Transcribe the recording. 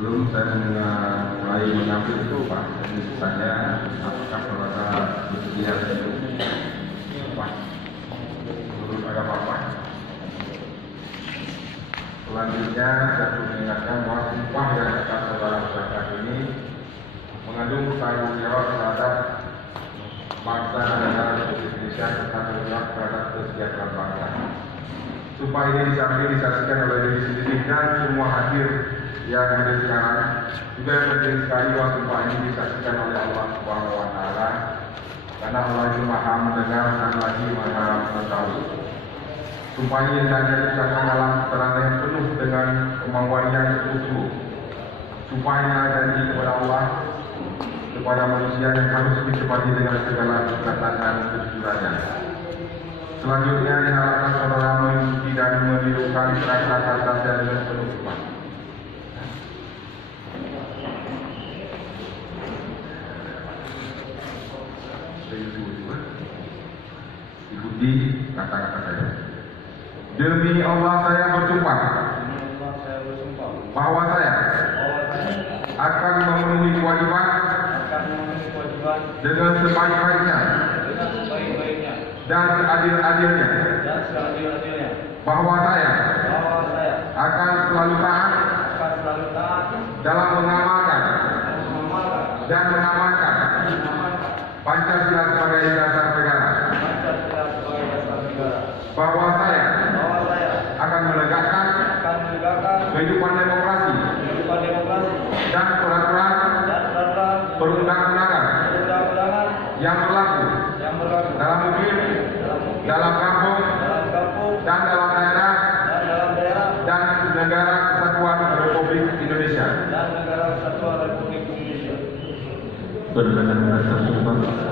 Sebelum saya mulai mengambil itu Pak, jadi saya apakah saudara bersedia untuk Pak, menurut ada Bapak. Selanjutnya saya mengingatkan bahwa sumpah yang akan saudara bacakan ini mengandung tanggung jawab terhadap bangsa dan negara Republik Indonesia serta tanggung jawab terhadap kesejahteraan bangsa. Sumpah ini disaksikan oleh diri sendiri dan semua hadir yang hadir sekarang. Juga yang penting sekali bahwa sumpah ini disaksikan oleh Allah Subhanahu wa Ta'ala, karena Allah itu Maha mendengar dan lagi Maha mengetahui. Sumpah ini hendaknya diucapkan dalam keterangan yang penuh dengan kemauan yang sungguh. Sumpahnya janji kepada Allah, kepada manusia yang harus ditepati dengan segala ketaatan dan kejujurannya. Selanjutnya diharapkan saudara mengikuti dan menirukan kata-kata saya dengan penuh iman. Ikuti kata-kata saya. Demi Allah saya bersumpah bahwa saya akan memenuhi kewajiban dengan sebaik-baiknya dan seadil-adilnya, bahwa saya akan selalu taat dalam mengamalkan dan mengamankan Pancasila sebagai dasar negara, bahwa saya akan menegakkan kehidupan demokrasi dan peraturan perundang-undangan yang berlaku dalam negeri, dalam kampung, dan dalam daerah dan negara kesatuan Republik Indonesia. Berdasarkan sumpah